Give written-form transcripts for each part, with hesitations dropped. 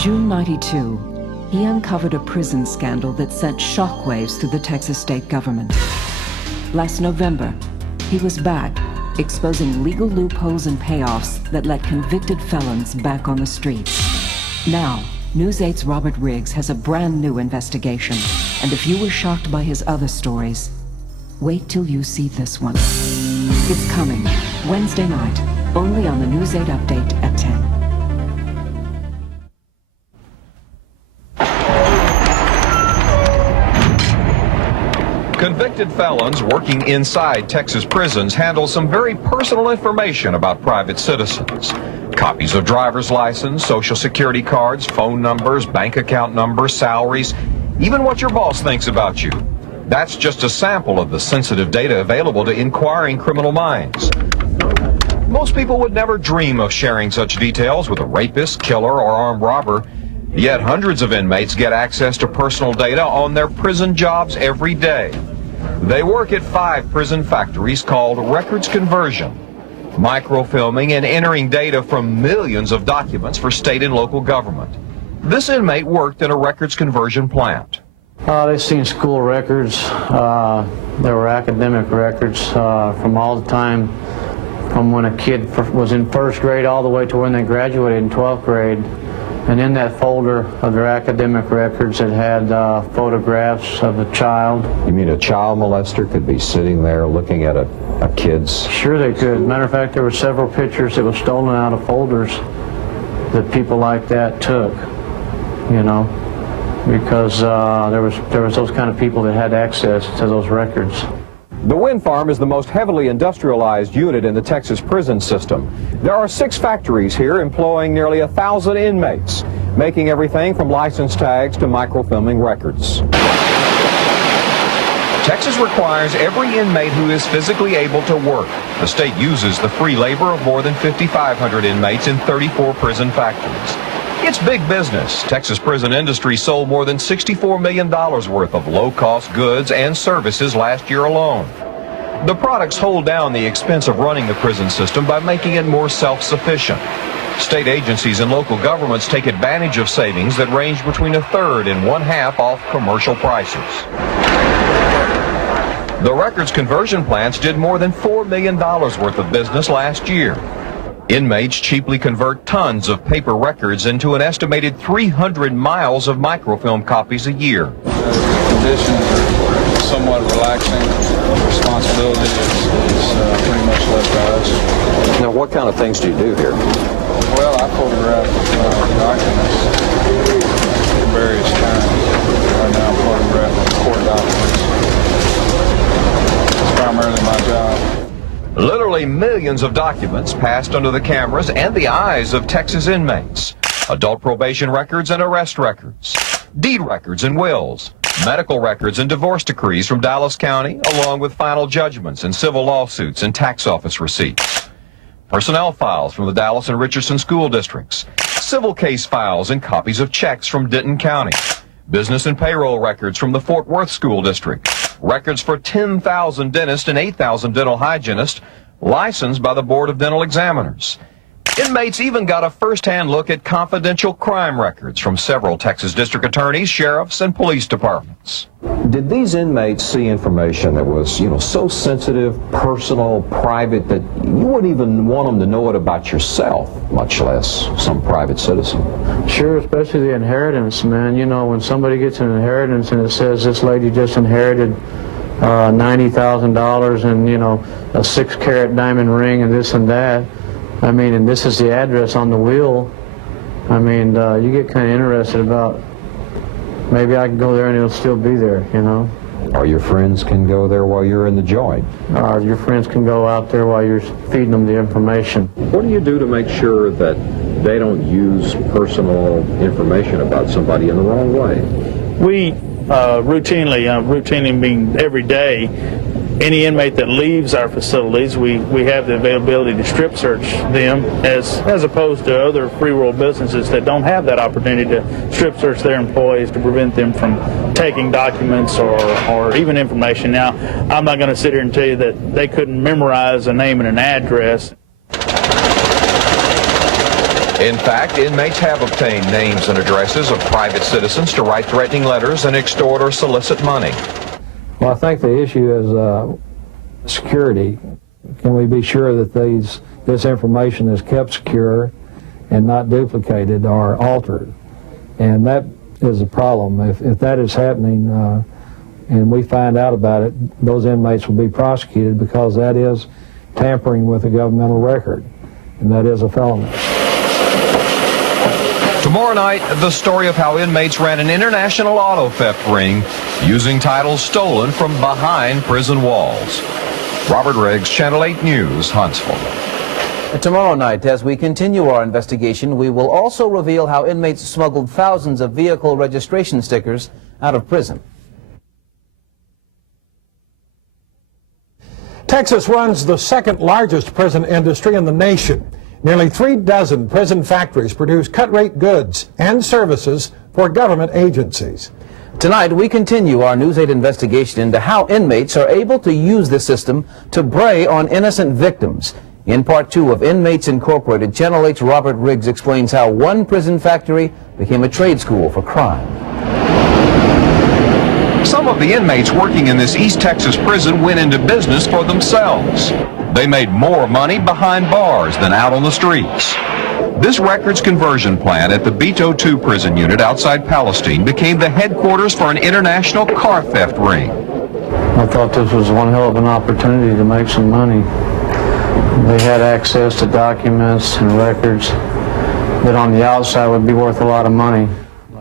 June '92, he uncovered a prison scandal that sent shockwaves through the Texas state government. Last November, he was back, exposing legal loopholes and payoffs that let convicted felons back on the streets. Now, News 8's Robert Riggs has a brand new investigation, and if you were shocked by his other stories, wait till you see this one. It's coming, Wednesday night, only on the News 8 Update at 10. Convicted felons working inside Texas prisons handle some very personal information about private citizens. Copies of driver's license, social security cards, phone numbers, bank account numbers, salaries, even what your boss thinks about you. That's just a sample of the sensitive data available to inquiring criminal minds. Most people would never dream of sharing such details with a rapist, killer, or armed robber. Yet hundreds of inmates get access to personal data on their prison jobs every day. They work at 5 prison factories called records conversion, microfilming and entering data from millions of documents for state and local government. This inmate worked in a records conversion plant. They've seen school records. There were academic records from all the time from when a kid was in 1st grade all the way to when they graduated in 12th grade. And in that folder of their academic records, it had photographs of a child. You mean a child molester could be sitting there looking at a kid's? Sure they could. Matter of fact, there were several pictures that were stolen out of folders that people like that took, you know, because there was those kind of people that had access to those records. The WYNNE farm is the most heavily industrialized unit in the Texas prison system. There are 6 factories here employing nearly 1,000 inmates, making everything from license tags to microfilming records. Texas requires every inmate who is physically able to work. The state uses the free labor of more than 5,500 inmates in 34 prison factories. It's big business. Texas prison industry sold more than $64 million worth of low-cost goods and services last year alone. The products hold down the expense of running the prison system by making it more self-sufficient. State agencies and local governments take advantage of savings that range between 1/3 and 1/2 off commercial prices. The records conversion plants did more than $4 million worth of business last year. Inmates cheaply convert tons of paper records into an estimated 300 miles of microfilm copies a year. Conditions are somewhat relaxing. Responsibility is pretty much left to us. Now, what kind of things do you do here? Well, I photograph documents of various kinds. Right now I'm photographing court documents. It's primarily my job. Literally millions of documents passed under the cameras and the eyes of Texas inmates. Adult probation records and arrest records, deed records and wills, medical records and divorce decrees from Dallas County, along with final judgments and civil lawsuits and tax office receipts. Personnel files from the Dallas and Richardson school districts, civil case files and copies of checks from Denton County, business and payroll records from the Fort Worth school district, records for 10,000 dentists and 8,000 dental hygienists licensed by the Board of Dental Examiners. Inmates even got a first-hand look at confidential crime records from several Texas district attorneys, sheriffs, and police departments. Did these inmates see information that was, so sensitive, personal, private, that you wouldn't even want them to know it about yourself, much less some private citizen? Sure, especially the inheritance, man. You know, when somebody gets an inheritance and it says this lady just inherited $90,000 and, a 6-carat diamond ring and this and that, I mean, and this is the address on the will, I mean, you get kind of interested about, maybe I can go there and it'll still be there, Or your friends can go there while you're in the joint. Or your friends can go out there while you're feeding them the information. What do you do to make sure that they don't use personal information about somebody in the wrong way? We routinely being every day, any inmate that leaves our facilities, we have the availability to strip search them as opposed to other free world businesses that don't have that opportunity to strip search their employees to prevent them from taking documents or even information. Now, I'm not going to sit here and tell you that they couldn't memorize a name and an address. In fact, inmates have obtained names and addresses of private citizens to write threatening letters and extort or solicit money. Well, I think the issue is security. Can we be sure that this information is kept secure and not duplicated or altered? And that is a problem. If that is happening and we find out about it, those inmates will be prosecuted because that is tampering with a governmental record, and that is a felony. Tomorrow night, the story of how inmates ran an international auto theft ring using titles stolen from behind prison walls. Robert Riggs, Channel 8 News, Huntsville. Tomorrow night, as we continue our investigation, we will also reveal how inmates smuggled thousands of vehicle registration stickers out of prison. Texas runs the second largest prison industry in the nation. Nearly 36 prison factories produce cut-rate goods and services for government agencies. Tonight, we continue our News 8 investigation into how inmates are able to use the system to prey on innocent victims. In Part 2 of Inmates Incorporated, Channel 8's Robert Riggs explains how one prison factory became a trade school for crime. Some of the inmates working in this East Texas prison went into business for themselves. They made more money behind bars than out on the streets. This records conversion plant at the Beto II prison unit outside Palestine became the headquarters for an international car theft ring. I thought this was one hell of an opportunity to make some money. They had access to documents and records that on the outside would be worth a lot of money.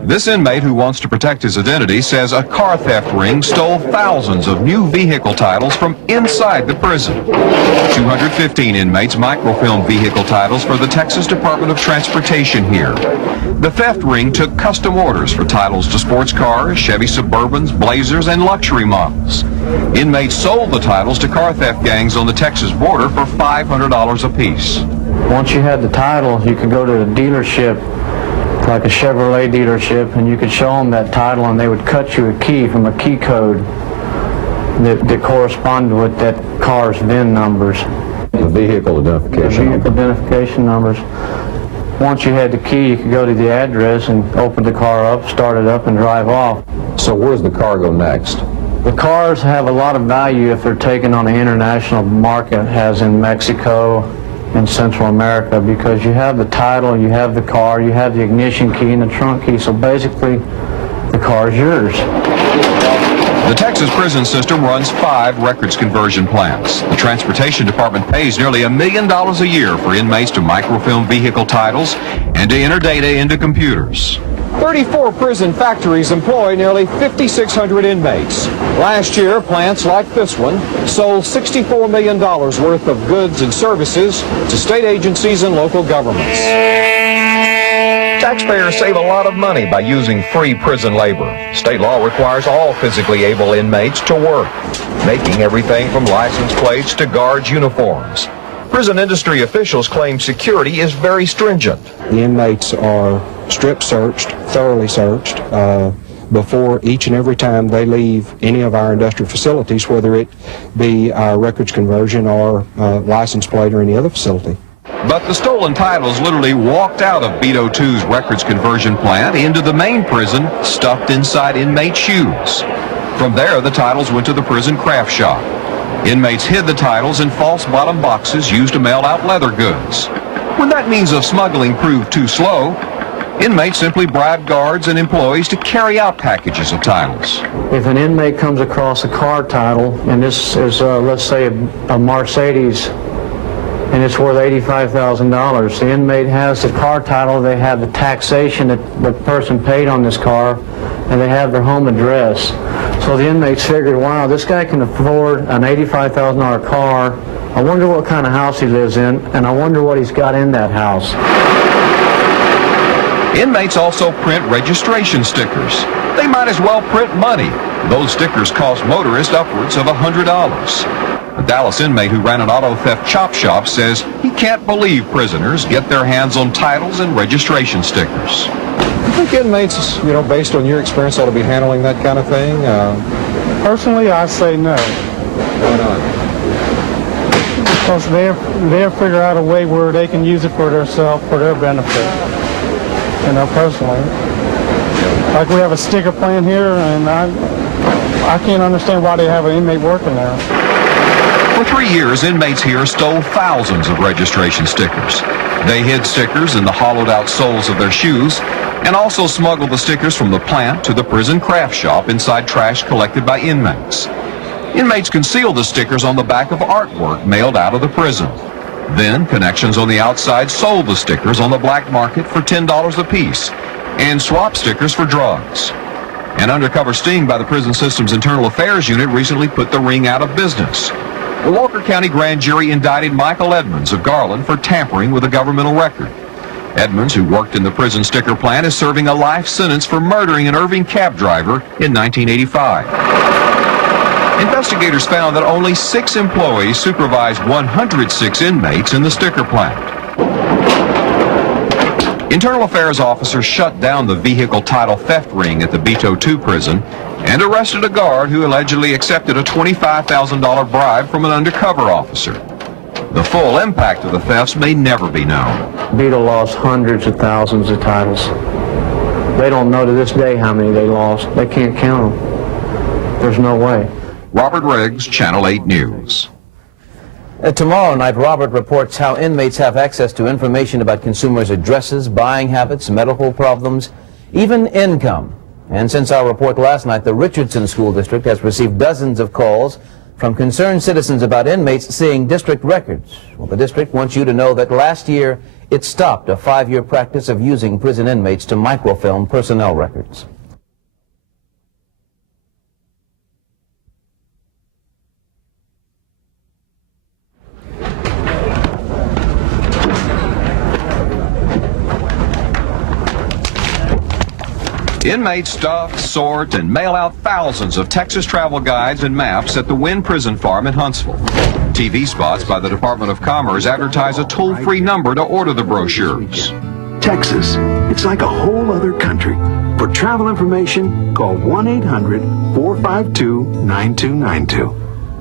This inmate who wants to protect his identity says a car theft ring stole thousands of new vehicle titles from inside the prison. 215 inmates microfilmed vehicle titles for the Texas Department of Transportation here. The theft ring took custom orders for titles to sports cars, Chevy Suburbans, Blazers, and luxury models. Inmates sold the titles to car theft gangs on the Texas border for $500 apiece. Once you had the title, you could go to a dealership, like a Chevrolet dealership, and you could show them that title and they would cut you a key from a key code that corresponded with that car's VIN numbers. The vehicle identification. The vehicle identification numbers. Once you had the key, you could go to the address and open the car up, start it up, and drive off. So where's the car go next? The cars have a lot of value if they're taken on the international market, as in Mexico and Central America, because you have the title, you have the car, you have the ignition key and the trunk key, so basically the car is yours. The Texas prison system runs 5 records conversion plants. The Transportation Department pays nearly $1 million a year for inmates to microfilm vehicle titles and to enter data into computers. 34 prison factories employ nearly 5,600 inmates. Last year, plants like this one sold $64 million worth of goods and services to state agencies and local governments. Taxpayers save a lot of money by using free prison labor. State law requires all physically able inmates to work, making everything from license plates to guards' uniforms. Prison industry officials claim security is very stringent. The inmates are strip searched, thoroughly searched, before each and every time they leave any of our industrial facilities, whether it be our records conversion or license plate or any other facility. But the stolen titles literally walked out of Beto II's records conversion plant into the main prison, stuffed inside inmate shoes. From there, the titles went to the prison craft shop. Inmates hid the titles in false bottom boxes used to mail out leather goods. When that means of smuggling proved too slow, inmates simply bribed guards and employees to carry out packages of titles. If an inmate comes across a car title, and this is, let's say, a Mercedes, and it's worth $85,000, the inmate has the car title, they have the taxation that the person paid on this car, and they have their home address. So the inmates figured, wow, this guy can afford an $85,000 car. I wonder what kind of house he lives in, and I wonder what he's got in that house. Inmates also print registration stickers. They might as well print money. Those stickers cost motorists upwards of $100. A Dallas inmate who ran an auto theft chop shop says he can't believe prisoners get their hands on titles and registration stickers. I think inmates, based on your experience, ought to be handling that kind of thing? Personally, I say no. Why not? because they'll figure out a way where they can use it for themselves, for their benefit, personally. Like we have a sticker plant here, and I can't understand why they have an inmate working there. For 3 years, inmates here stole thousands of registration stickers. They hid stickers in the hollowed-out soles of their shoes and also smuggled the stickers from the plant to the prison craft shop inside trash collected by inmates. Inmates concealed the stickers on the back of artwork mailed out of the prison. Then, connections on the outside sold the stickers on the black market for $10 apiece and swapped stickers for drugs. An undercover sting by the prison system's internal affairs unit recently put the ring out of business. The Walker County grand jury indicted Michael Edmonds of Garland for tampering with a governmental record. Edmonds, who worked in the prison sticker plant, is serving a life sentence for murdering an Irving cab driver in 1985. Investigators found that only 6 employees supervised 106 inmates in the sticker plant. Internal Affairs officers shut down the vehicle title theft ring at the Beto II prison and arrested a guard who allegedly accepted a $25,000 bribe from an undercover officer. The full impact of the thefts may never be known. Beto lost hundreds of thousands of titles. They don't know to this day how many they lost. They can't count them. There's no way. Robert Riggs, Channel 8 News. Tomorrow night, Robert reports how inmates have access to information about consumers' addresses, buying habits, medical problems, even income. And since our report last night, the Richardson School District has received dozens of calls from concerned citizens about inmates seeing district records. Well, the district wants you to know that last year it stopped a 5-year practice of using prison inmates to microfilm personnel records. Inmates stuff, sort, and mail out thousands of Texas travel guides and maps at the WYNNE prison farm in Huntsville. TV spots by the Department of Commerce advertise a toll-free number to order the brochures. Texas, it's like a whole other country. For travel information, call 1-800-452-9292.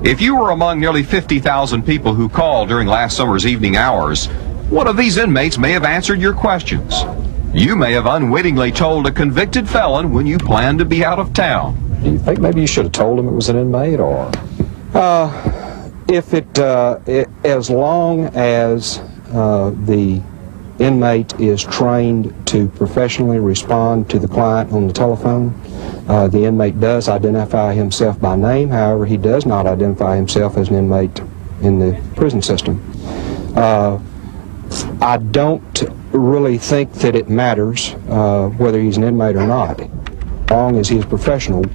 If you were among nearly 50,000 people who called during last summer's evening hours, one of these inmates may have answered your questions. You may have unwittingly told a convicted felon when you planned to be out of town. Do you think maybe you should have told him it was an inmate, or? As long as the inmate is trained to professionally respond to the client on the telephone, the inmate does identify himself by name. However, he does not identify himself as an inmate in the prison system. I don't really think that it matters whether he's an inmate or not, as long as he is professional.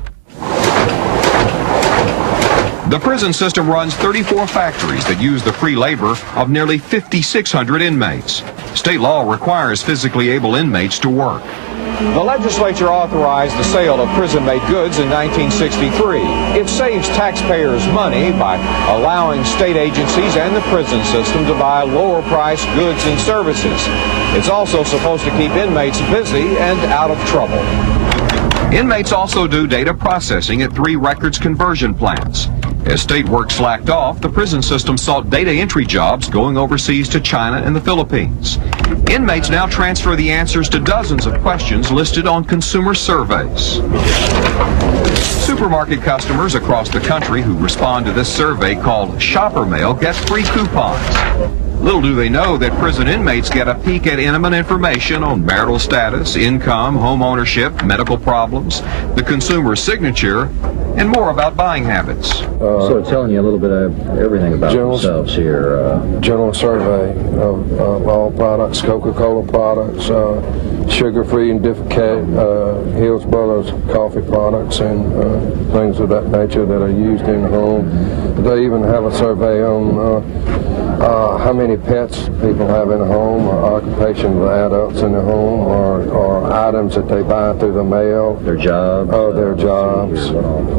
The prison system runs 34 factories that use the free labor of nearly 5,600 inmates. State law requires physically able inmates to work. The legislature authorized the sale of prison-made goods in 1963. It saves taxpayers money by allowing state agencies and the prison system to buy lower-priced goods and services. It's also supposed to keep inmates busy and out of trouble. Inmates also do data processing at 3 records conversion plants. As state work slacked off, the prison system sought data entry jobs going overseas to China and the Philippines. Inmates now transfer the answers to dozens of questions listed on consumer surveys. Supermarket customers across the country who respond to this survey called Shopper Mail get free coupons. Little do they know that prison inmates get a peek at intimate information on marital status, income, home ownership, medical problems, the consumer's signature, and more about buying habits. So telling you a little bit of everything about themselves here. General survey of all products, Coca-Cola products, sugar-free and difficult, Hills Brothers coffee products, and things of that nature that are used in the home. They even have a survey on how many pets people have in the home, or occupation of the adults in the home, or items that they buy through the mail. Their jobs. Their jobs.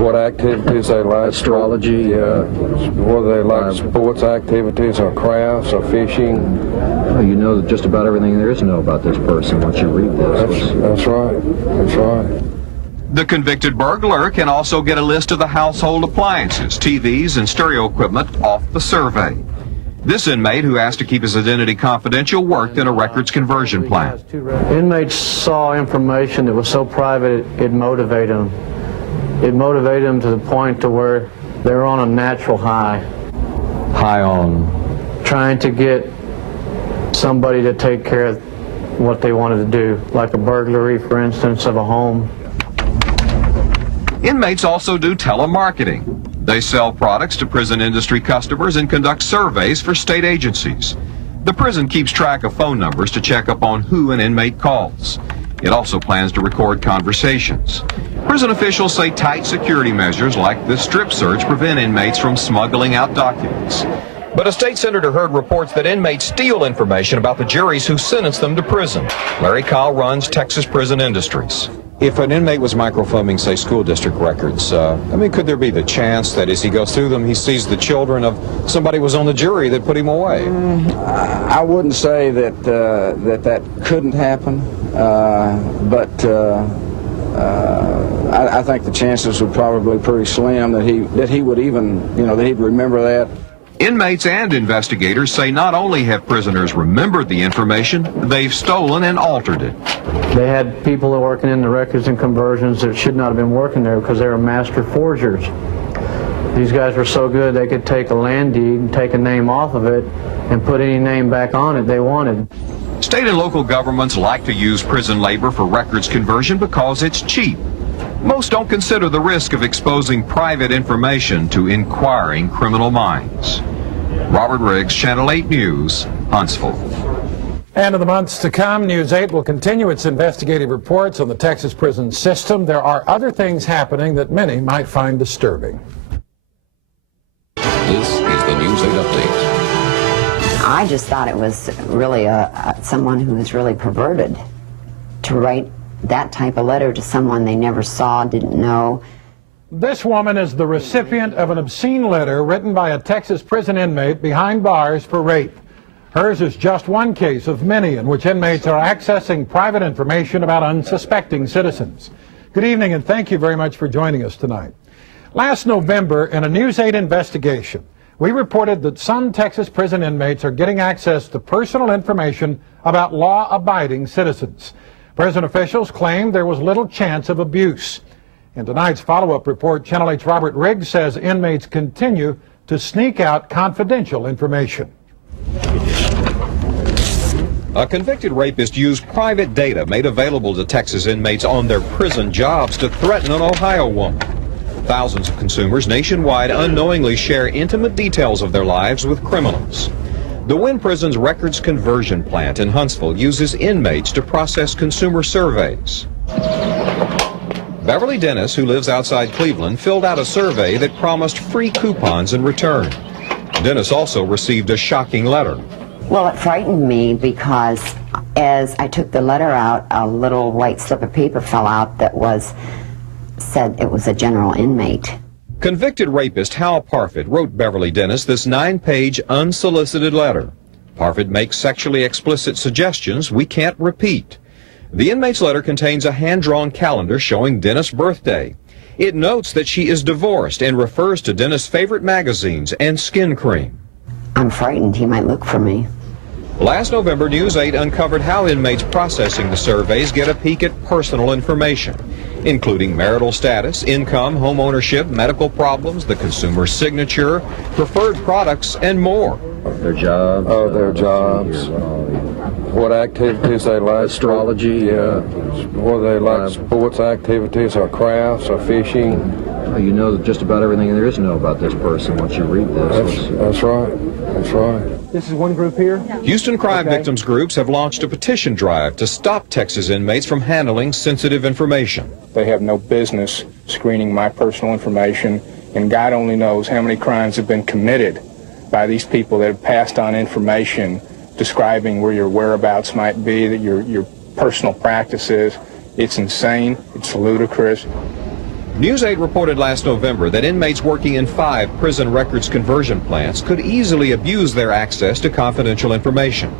What activities they like. Astrology. Yeah. Whether they like sports activities or crafts or fishing. Well, you know just about everything there is to know about this person once you read this. That's right. That's right. The convicted burglar can also get a list of the household appliances, TVs, and stereo equipment off the survey. This inmate, who asked to keep his identity confidential, worked in a records conversion plant. Inmates saw information that was so private it motivated them. It motivated them to the point to where they were on a natural high. High on? Trying to get somebody to take care of what they wanted to do, like a burglary, for instance, of a home. Inmates also do telemarketing. They sell products to prison industry customers and conduct surveys for state agencies. The prison keeps track of phone numbers to check up on who an inmate calls. It also plans to record conversations. Prison officials say tight security measures like this strip search prevent inmates from smuggling out documents. But a state senator heard reports that inmates steal information about the juries who sentence them to prison. Larry Kyle runs Texas Prison Industries. If an inmate was microfilming, say, school district records, could there be the chance that as he goes through them, he sees the children of somebody was on the jury that put him away? I wouldn't say that that couldn't happen, but I think the chances are probably pretty slim that he would even, that he'd remember that. Inmates and investigators say not only have prisoners remembered the information, they've stolen and altered it. They had people that were working in the records and conversions that should not have been working there because they were master forgers. These guys were so good they could take a land deed and take a name off of it and put any name back on it they wanted. State and local governments like to use prison labor for records conversion because it's cheap. Most don't consider the risk of exposing private information to inquiring criminal minds. Robert Riggs, Channel 8 News, Huntsville. And in the months to come, News 8 will continue its investigative reports on the Texas prison system. There are other things happening that many might find disturbing. This is the News 8 Update. I just thought it was really someone who was really perverted to write that type of letter to someone they never saw, didn't know. This woman is the recipient of an obscene letter written by a Texas prison inmate behind bars for rape. Hers is just one case of many in which inmates are accessing private information about unsuspecting citizens. Good evening, and thank you very much for joining us tonight. Last November, in a News 8 investigation, we reported that some Texas prison inmates are getting access to personal information about law-abiding citizens. Prison officials claimed there was little chance of abuse. In tonight's follow-up report, Channel 8's Robert Riggs says inmates continue to sneak out confidential information. A convicted rapist used private data made available to Texas inmates on their prison jobs to threaten an Ohio woman. Thousands of consumers nationwide unknowingly share intimate details of their lives with criminals. The WYNNE Prison's records conversion plant in Huntsville uses inmates to process consumer surveys. Beverly Dennis, who lives outside Cleveland, filled out a survey that promised free coupons in return. Dennis also received a shocking letter. Well, it frightened me because as I took the letter out, a little white slip of paper fell out that said it was a general inmate. Convicted rapist Hal Parfait wrote Beverly Dennis this 9-page unsolicited letter. Parfait makes sexually explicit suggestions we can't repeat. The inmate's letter contains a hand-drawn calendar showing Dennis' birthday. It notes that she is divorced and refers to Dennis' favorite magazines and skin cream. I'm frightened he might look for me. Last November, News 8 uncovered how inmates processing the surveys get a peek at personal information, including marital status, income, home ownership, medical problems, the consumer's signature, preferred products, and more. Their jobs. Oh, their jobs. What activities they like. Astrology. Yeah. Whether they like sports activities or crafts or fishing. You know just about everything there is to know about this person once you read this. That's right. That's right. This is one group here? Houston crime victims groups have launched a petition drive to stop Texas inmates from handling sensitive information. They have no business screening my personal information, and God only knows how many crimes have been committed by these people that have passed on information describing where your whereabouts might be, that your personal practices. It's insane. It's ludicrous. News 8 reported last November that inmates working in 5 prison records conversion plants could easily abuse their access to confidential information.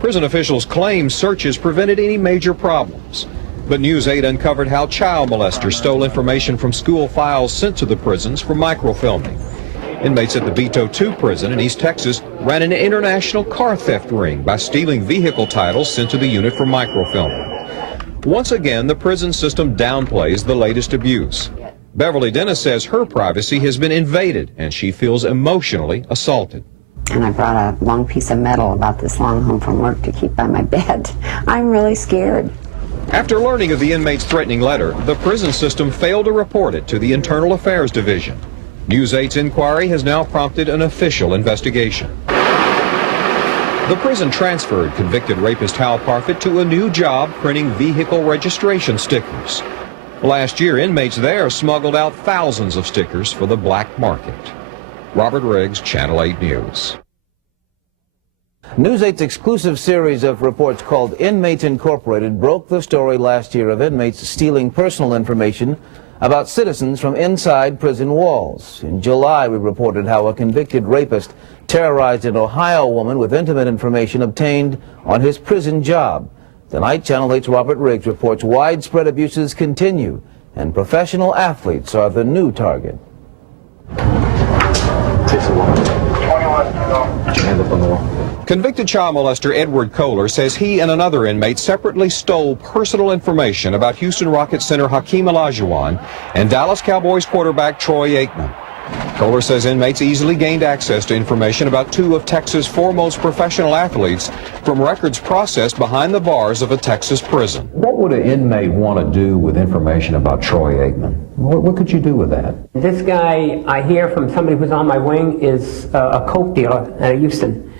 Prison officials claim searches prevented any major problems. But News 8 uncovered how child molesters stole information from school files sent to the prisons for microfilming. Inmates at the Vito II prison in East Texas ran an international car theft ring by stealing vehicle titles sent to the unit for microfilming. Once again, the prison system downplays the latest abuse. Beverly Dennis says her privacy has been invaded and she feels emotionally assaulted. And I brought a long piece of metal about this long home from work to keep by my bed. I'm really scared. After learning of the inmate's threatening letter, the prison system failed to report it to the Internal Affairs Division. News 8's inquiry has now prompted an official investigation. The prison transferred convicted rapist Hal Parfait to a new job printing vehicle registration stickers. Last year, inmates there smuggled out thousands of stickers for the black market. Robert Riggs, Channel 8 News. News 8's exclusive series of reports called Inmates Incorporated broke the story last year of inmates stealing personal information about citizens from inside prison walls. In July, we reported how a convicted rapist terrorized an Ohio woman with intimate information obtained on his prison job. Tonight, Channel 8's Robert Riggs reports widespread abuses continue, and professional athletes are the new target. Convicted child molester Edward Kohler says he and another inmate separately stole personal information about Houston Rockets center Hakeem Olajuwon and Dallas Cowboys quarterback Troy Aikman. Kohler says inmates easily gained access to information about two of Texas' foremost professional athletes from records processed behind the bars of a Texas prison. What would an inmate want to do with information about Troy Aikman? What could you do with that? This guy, I hear from somebody who's on my wing, is a coke dealer out of Houston.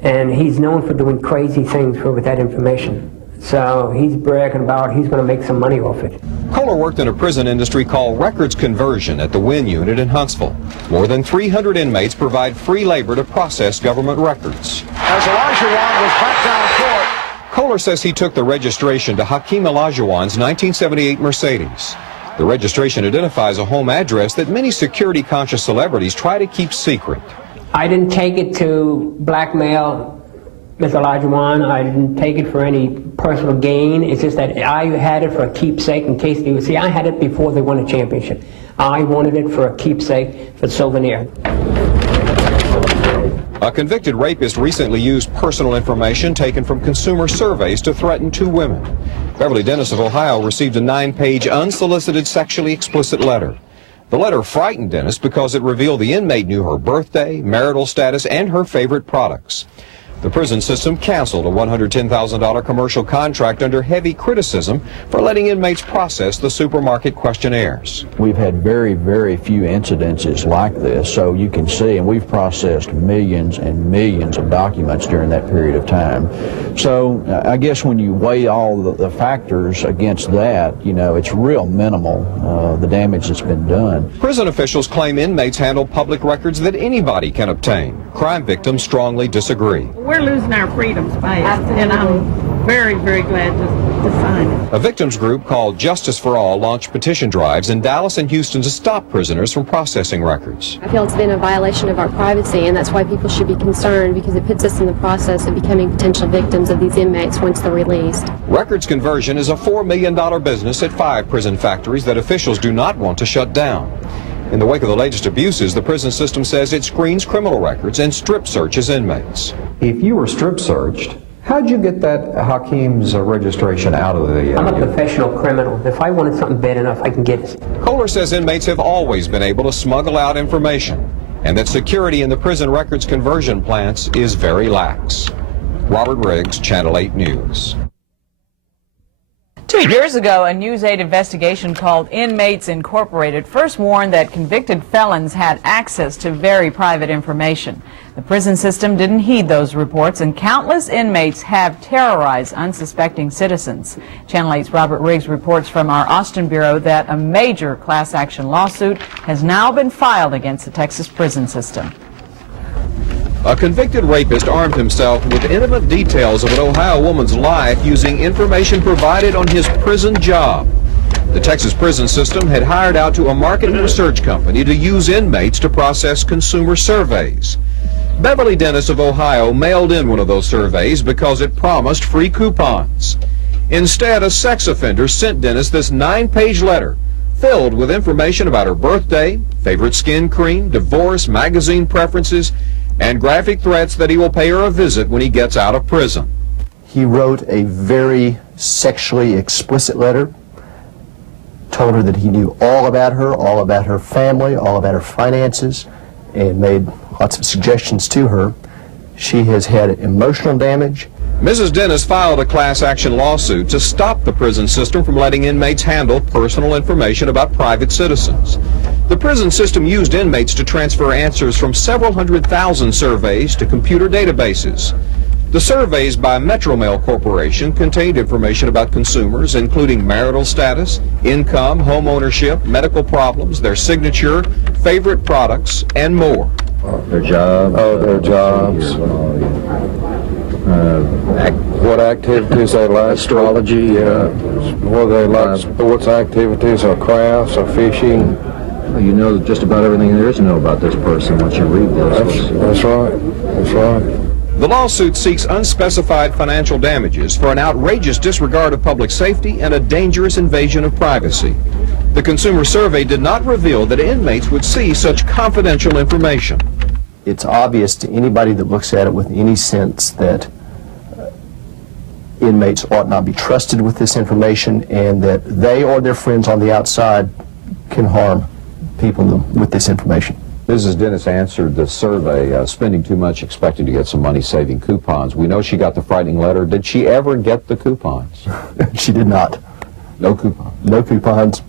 And he's known for doing crazy things with that information. So he's bragging about he's going to make some money off it. Kohler worked in a prison industry called records conversion at the WYNNE unit in Huntsville. More than 300 inmates provide free labor to process government records. As Olajuwon was back down court. Kohler says he took the registration to Hakeem Olajuwon's 1978 Mercedes. The registration identifies a home address that many security-conscious celebrities try to keep secret. I didn't take it to blackmail Mr. Olajuwon. I didn't take it for any personal gain. It's just that I had it for a keepsake in case they would see. I had it before they won a championship. I wanted it for a keepsake, for souvenir. A convicted rapist recently used personal information taken from consumer surveys to threaten two women. Beverly Dennis of Ohio received a 9-page unsolicited sexually explicit letter. The letter frightened Dennis because it revealed the inmate knew her birthday, marital status, and her favorite products. The prison system canceled a $110,000 commercial contract under heavy criticism for letting inmates process the supermarket questionnaires. We've had very, very few incidences like this, so you can see, and we've processed millions and millions of documents during that period of time. So I guess when you weigh all the factors against that, you know, it's real minimal, the damage that's been done. Prison officials claim inmates handle public records that anybody can obtain. Crime victims strongly disagree. We're losing our freedoms fast, and I'm very, very glad to sign it. A victims group called Justice for All launched petition drives in Dallas and Houston to stop prisoners from processing records. I feel it's been a violation of our privacy, and that's why people should be concerned, because it puts us in the process of becoming potential victims of these inmates once they're released. Records conversion is a $4 million business at 5 prison factories that officials do not want to shut down. In the wake of the latest abuses, the prison system says it screens criminal records and strip searches inmates. If you were strip searched, how'd you get that Hakeem's registration out of the... I'm a professional criminal. If I wanted something bad enough, I can get it. Kohler says inmates have always been able to smuggle out information, and that security in the prison records conversion plants is very lax. Robert Riggs, Channel 8 News. 2 years ago, a News 8 investigation called Inmates Incorporated first warned that convicted felons had access to very private information. The prison system didn't heed those reports, and countless inmates have terrorized unsuspecting citizens. Channel 8's Robert Riggs reports from our Austin bureau that a major class action lawsuit has now been filed against the Texas prison system. A convicted rapist armed himself with intimate details of an Ohio woman's life using information provided on his prison job. The Texas prison system had hired out to a market research company to use inmates to process consumer surveys. Beverly Dennis of Ohio mailed in one of those surveys because it promised free coupons. Instead, a sex offender sent Dennis this 9-page letter filled with information about her birthday, favorite skin cream, divorce, magazine preferences, and graphic threats that he will pay her a visit when he gets out of prison. He wrote a very sexually explicit letter, told her that he knew all about her family, all about her finances, and made lots of suggestions to her. She has had emotional damage. Mrs. Dennis filed a class action lawsuit to stop the prison system from letting inmates handle personal information about private citizens. The prison system used inmates to transfer answers from several 100,000 surveys to computer databases. The surveys by Metromail Corporation contained information about consumers, including marital status, income, home ownership, medical problems, their signature, favorite products, and more. Their jobs. Oh, their jobs. What activities they like. Astrology. What they like. Sports activities or crafts or fishing. Well, you know just about everything there is to know about this person once you read this. That's right. That's right. The lawsuit seeks unspecified financial damages for an outrageous disregard of public safety and a dangerous invasion of privacy. The consumer survey did not reveal that inmates would see such confidential information. It's obvious to anybody that looks at it with any sense that inmates ought not be trusted with this information, and that they or their friends on the outside can harm people with this information. Mrs. Dennis answered the survey, spending too much, expecting to get some money-saving coupons. We know she got the frightening letter. Did she ever get the coupons? She did not. No coupons? No coupons,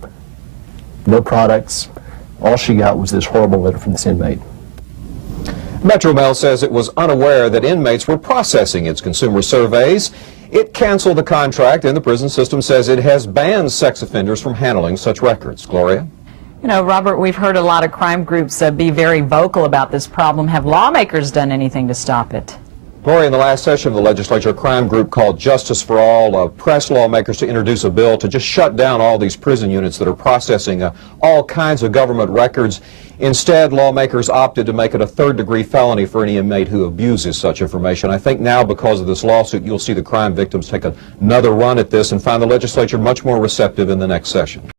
no products. All she got was this horrible letter from this inmate. Metromail says it was unaware that inmates were processing its consumer surveys. It canceled the contract, and the prison system says it has banned sex offenders from handling such records. Gloria? You know, Robert, we've heard a lot of crime groups be very vocal about this problem. Have lawmakers done anything to stop it? Gloria, in the last session of the legislature, a crime group called Justice for All pressed lawmakers to introduce a bill to just shut down all these prison units that are processing all kinds of government records. Instead, lawmakers opted to make it a third-degree felony for any inmate who abuses such information. I think now, because of this lawsuit, you'll see the crime victims take another run at this and find the legislature much more receptive in the next session.